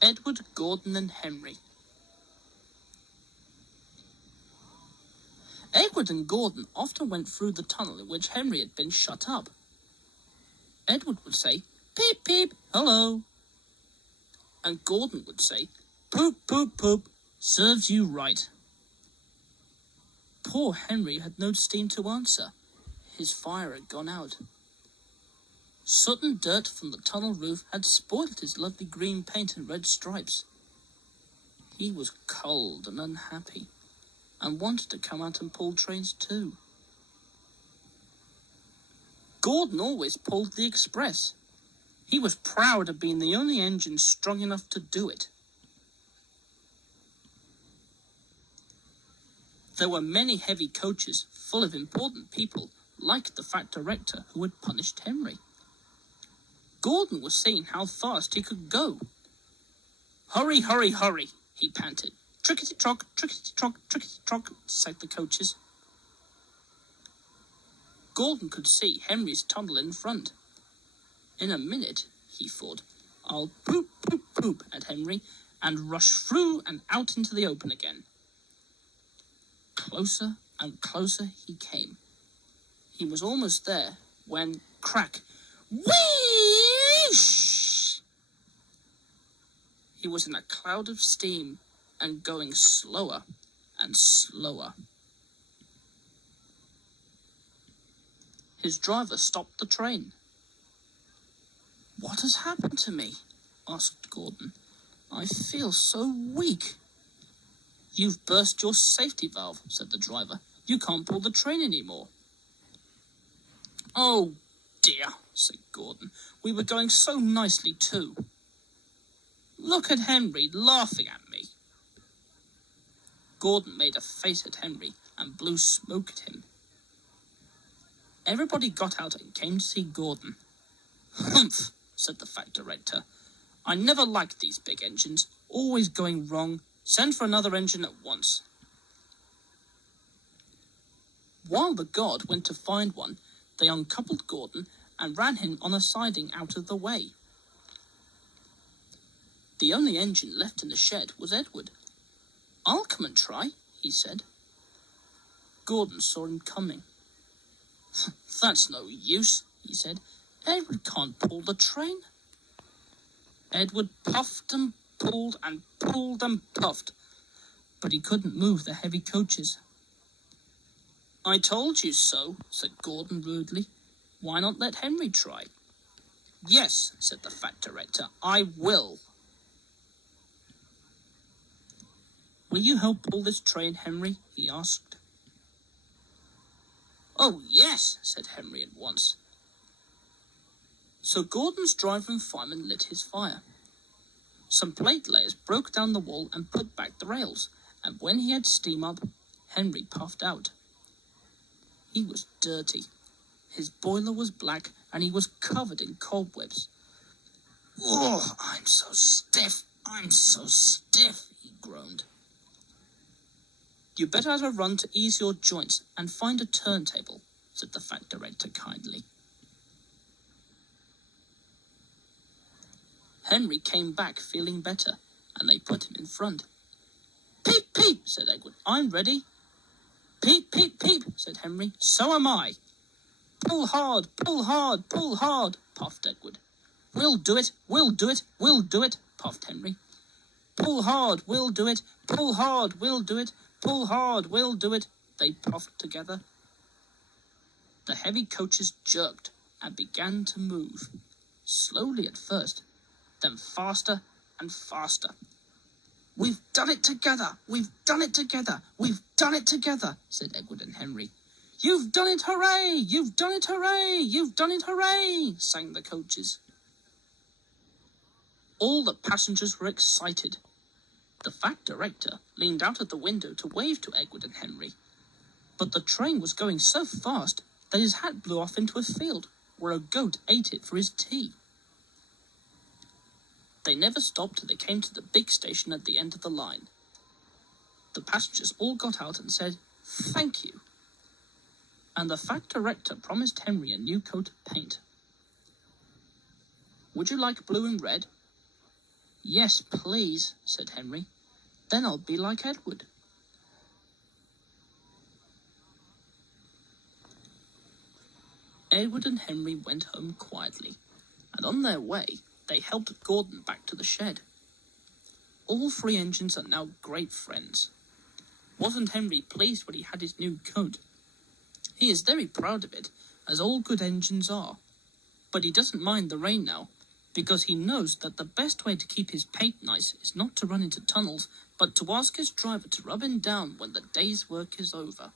Edward, Gordon and Henry. Edward and Gordon often went through the tunnel in which Henry had been shut up. Edward would say, "Peep, peep, hello." And Gordon would say, "Poop, poop, poop, serves you right." Poor Henry had no steam to answer. His fire had gone out. Soot and dirt from the tunnel roof had spoilt his lovely green paint and red stripes. He was cold and unhappy, and wanted to come out and pull trains too. Gordon always pulled the express. He was proud of being the only engine strong enough to do it. There were many heavy coaches full of important people, like the fat director who had punished Henry. Gordon was seeing how fast he could go. "Hurry, hurry, hurry," he panted. "Trickety-trock, trickety-trock, trickety-trock," said the coaches. Gordon could see Henry's tunnel in front. In a minute, he thought, "I'll poop, poop, poop at Henry and rush through and out into the open again." Closer and closer he came. He was almost there when, crack, whoosh! He was in a cloud of steam and going slower and slower. His driver stopped the train. "What has happened to me?" asked Gordon. "I feel so weak." "You've burst your safety valve," said the driver. "You can't pull the train anymore." "Oh dear," said Gordon. "We were going so nicely too. Look at Henry laughing at me." Gordon made a face at Henry and blew smoke at him. Everybody got out and came to see Gordon. "Humph," said the fat director. "I never liked these big engines, always going wrong. Send for another engine at once." While the guard went to find one, they uncoupled Gordon and ran him on a siding out of the way. The only engine left in the shed was Edward. "I'll come and try," he said. Gordon saw him coming. "That's no use," he said. "Edward can't pull the train." Edward puffed and pulled and pulled and puffed, but he couldn't move the heavy coaches. "I told you so," said Gordon rudely. "Why not let Henry try?" "Yes," said the fat director, "I will." "Will you help pull this train, Henry?" he asked. "Oh, yes," said Henry at once. So Gordon's driver and fireman lit his fire. Some plate layers broke down the wall and put back the rails, and when he had steam up, Henry puffed out. He was dirty. His boiler was black, and he was covered in cobwebs. "Oh, I'm so stiff, he groaned. "You better have a run to ease your joints and find a turntable," said the fat director kindly. Henry came back feeling better, and they put him in front. "Peep, peep," said Edward. "I'm ready." "Peep, peep, peep," said Henry. "So am I." "Pull hard, pull hard, pull hard," puffed Edward. "We'll do it, we'll do it, we'll do it," puffed Henry. "Pull hard, we'll do it, pull hard, we'll do it, pull hard, we'll do it," they puffed together. The heavy coaches jerked and began to move, slowly at first, then faster and faster. "We've done it together, we've done it together, we've done it together," said Edward and Henry. "You've done it, hooray! You've done it, hooray! You've done it, hooray!" sang the coaches. All the passengers were excited. The fat director leaned out of the window to wave to Edward and Henry, but the train was going so fast that his hat blew off into a field, where a goat ate it for his tea. They never stopped till they came to the big station at the end of the line. The passengers all got out and said, "Thank you." And the fat director promised Henry a new coat of paint. "Would you like blue and red?" Yes, please, said Henry. Then I'll be like Edward. Edward and Henry went home quietly, and on their way, they helped Gordon back to the shed. All three engines are now great friends. Wasn't Henry pleased when he had his new coat? He is very proud of it, as all good engines are. But he doesn't mind the rain now, because he knows that the best way to keep his paint nice is not to run into tunnels, but to ask his driver to rub him down when the day's work is over.